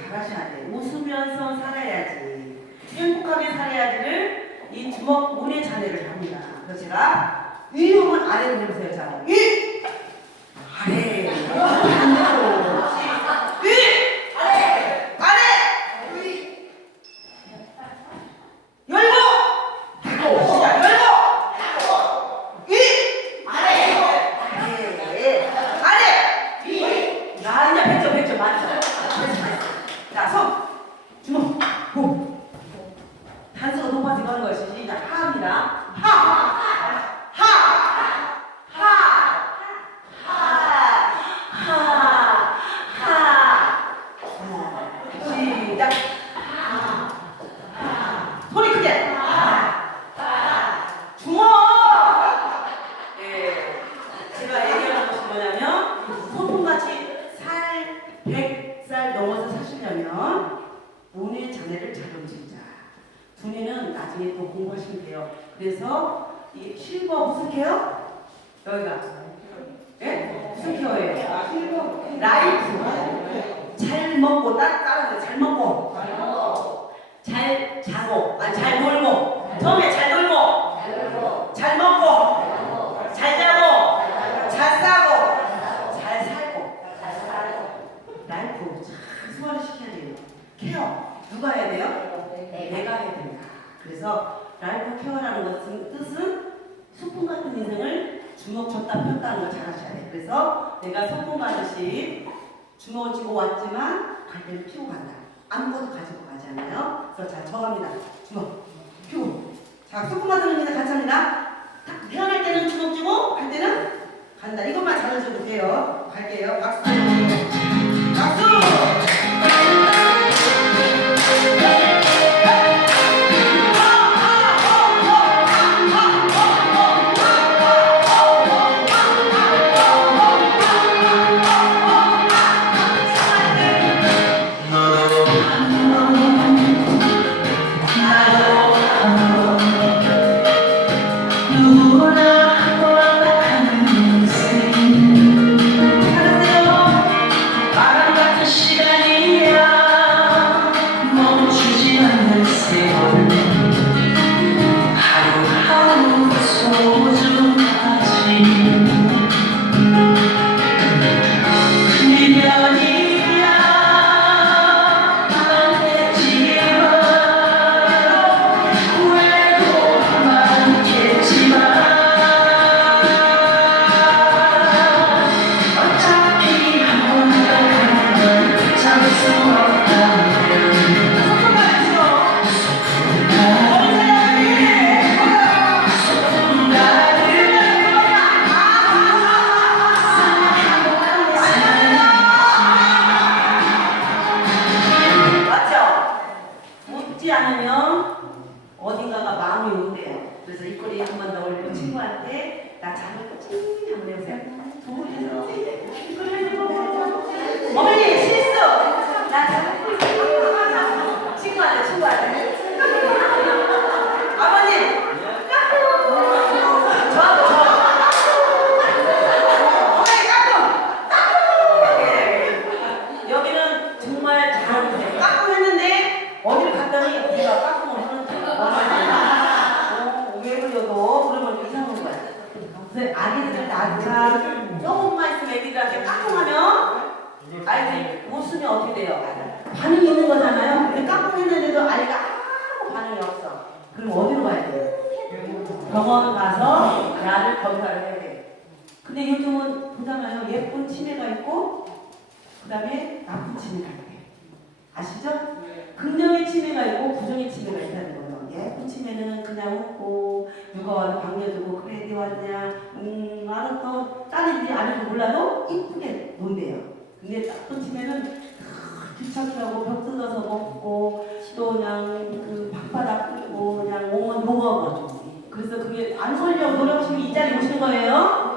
잘하셔야 돼. 웃으면서 살아야지. 행복하게 살아야지를 이 주먹 문의 자네를 합니다. 그래서 제가 위 하면 아래로 해보세요. 자, 위! 아래! 반대로. 위! 아래! 아래! 위! 열고! 닫고! 시작! 열고! 위! 아래! 아래! 아래! 위! 나 이제 백점 백점 맞죠? 자, 손! 주먹! 호! 단수가 높아지고 하는 것이 시작! 하입니다. 하! 하! 하! 하! 하! 하! 시작! 소리 크게! 주먹! 예. 제가 얘기하는 것이 뭐냐면, 소풍같이 살, 100살 넘어서 사시려면, 문의 자네를 잘 움직이자. 두뇌는 나중에 또 공부하시면 돼요. 그래서, 이 실버 무슨 케어? 여기가. 예? 무슨 케어예요? 라이프. 잘 먹고, 따, 따라서 잘 먹고. 잘 자고, 아니 잘 놀고, 처음에 잘 놀고, 잘 먹고, 잘 자고, 잘 싸고, 잘 살고, 라이프 잘 소화를 시켜야 돼요. 케어 누가 해야 돼요? 내가 해야 된다. 그래서 라이프 케어라는 것은 뜻은 소풍 같은 인생을 주먹 줬다 폈다는 걸잘 하셔야 돼요. 그래서 내가 소풍 가듯이 주먹을 쥐고 왔지만 갈 때는 피고 간다. 아무것도 가지고 가지 않아요. 그래서 자, 저갑니다. 주먹, 피고. 자, 소풍 같은 인생 같이 합니다. 딱 태어날 때는 주먹 쥐고 갈 때는 간다. 이것만 잘해줘도 돼요. 갈게요. 박수! 웃지 않으면 어딘가가 마음이 온대요. 그래서 입꼬리 한번더 올리고 친구한테 나 잠을 찡 한번 해보세요. 두 분이서 어머니 실수! 나 잠을 친구한테 친구한테 아버님! 저하고 저 어머니 까꿍! 예. 여기는 정말 잘하는데 까꿍 했는데 어딜 갔더니 내가 까꿍을 하는지 어, 왜 그려도 그러면 이상한 거야 아기들 낳자 조금만 있으면 애기들한테 까꿍하면 아이들이 웃으면 어떻게 돼요? 반응이 있는 거잖아요 근데 까꿍 했는데도 아이가 아무 반응이 없어 그럼 어디로 가야 돼요? 병원 가서 약을 검사를 해야 돼 근데 요즘은 보잖아요 예쁜 치매가 있고 그 다음에 나쁜 치매가 있대. 아시죠? 긍정의 치매가 있고 부정의 치매가 있다는 거예요. 예쁜 치매는 그냥 웃고 누가 와도 반겨주고 그래 네 왔냐 음또 딸인지 아닌지 몰라도 이쁘게 논대요. 근데 치매는 귀찮게 하고 벽 뜯어서 먹고 또 그냥 그 방바닥 뜯고 그냥 옹은 욕하고 그래서 그게 안 걸려고 노력하시면 이 자리에 오시는 거예요.